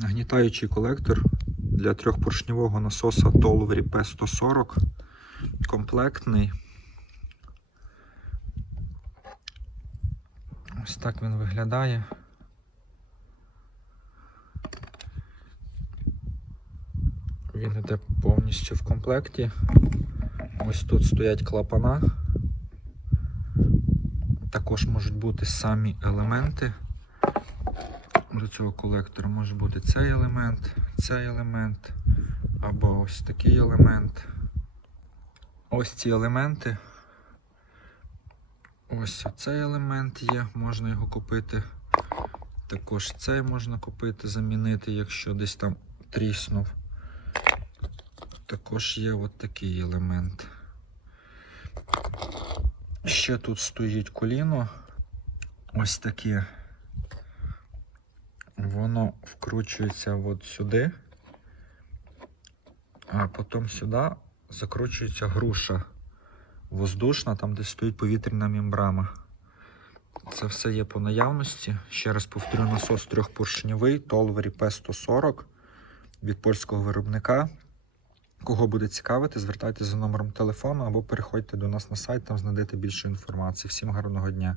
Нагнітаючий колектор для трьохпоршневого насоса Tolvery P140. Комплектний. Ось так він виглядає. Він йде повністю в комплекті. Ось тут стоять клапана. Також можуть бути самі елементи. До цього колектора може бути цей елемент, цей елемент, або ось такий елемент. Ось ці елементи. Ось цей елемент є, можна його купити. Також цей можна купити, замінити, якщо десь там тріснув. Також є от такий елемент. Ще тут стоїть коліно. Ось таке. Воно вкручується от сюди, а потім сюди закручується груша воздушна, там де стоїть повітряна мембрана. Це все є по наявності. Ще раз повторю, насос трьохпоршневий Tolvery P140 від польського виробника. Кого буде цікавити, звертайтеся за номером телефону або переходьте до нас на сайт, там знайдете більше інформації. Всім гарного дня!